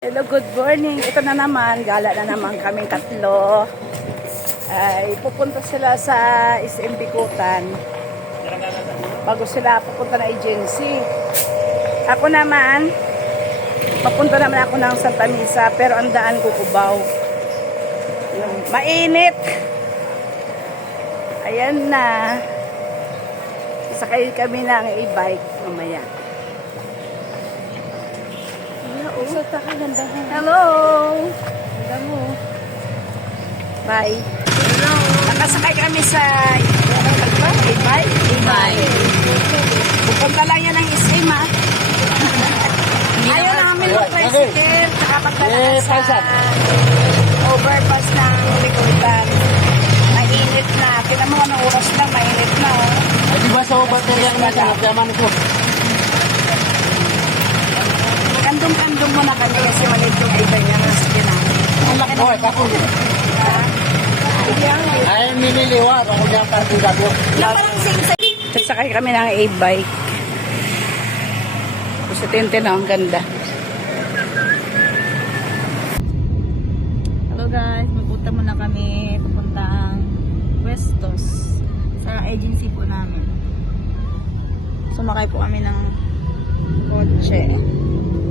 Hello, good morning. Ito na naman, gala na naman kaming tatlo. Ay, pupunta sila sa SM Bikutan. Bago sila pupunta na agency. Ako naman, papunta naman ako ng Santa Misa, pero ang daan ko Cubao. Mainit. Ayan na. Sakay kami ng e-bike mamaya. Sa takaganda. Hello! Ganda mo. Bye. Hello! Nakasakay kami sa e-bike. Pupunta lang yan ng SM, ha? Ayaw namin mag-tricycle. Tsaka pagdala sa overpass ng Bikutan. Mainit na. Kita mo anong oras lang, mainit na, oh. Di ba sa baterya na naman ito? Kandong-kandong muna kami kasi maliit yung iba niya na sige na. Ang laki na. Ako. Ay, miniliwat. Ako niya ang partida ko. Sasakay kami ng e-bike. Sa tente na, ang ganda. Hello guys, magpunta muna kami papuntang Westos sa agency po namin. Sumakay po kami ng kotse.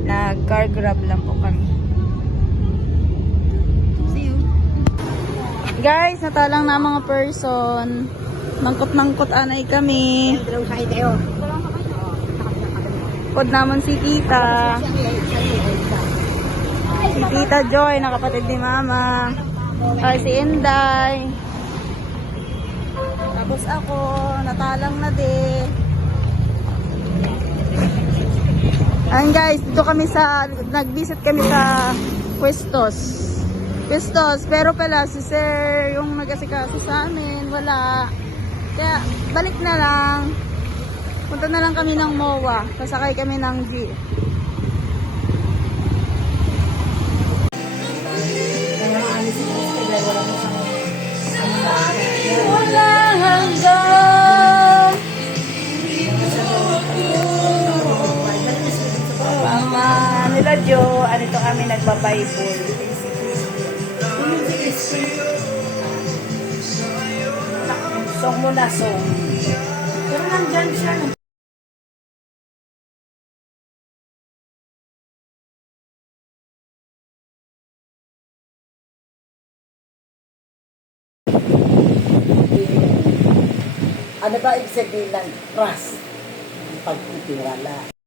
Nag-car grab lang po kami. See you. Guys, natalang na mga person. Nangkot-nangkot anay kami. Pod naman si Tita. Si Tita Joy, na kapatid ni Mama. Ay, si Inday. Tapos ako, natalang na din. Ayun guys, dito kami nag-visit kami sa Westos. Pero pala si Sir, yung nag-asikaso sa amin, wala. Kaya, balik na lang. Punta na lang kami ng MOA. Sasakay kami ng jeep. Wala hanggang Mama nila Jo, anito kami nagbabible. Song mo na song. Pero nandyan siya. Ano ba ibig sabihin ng trust? Pagtitiwala.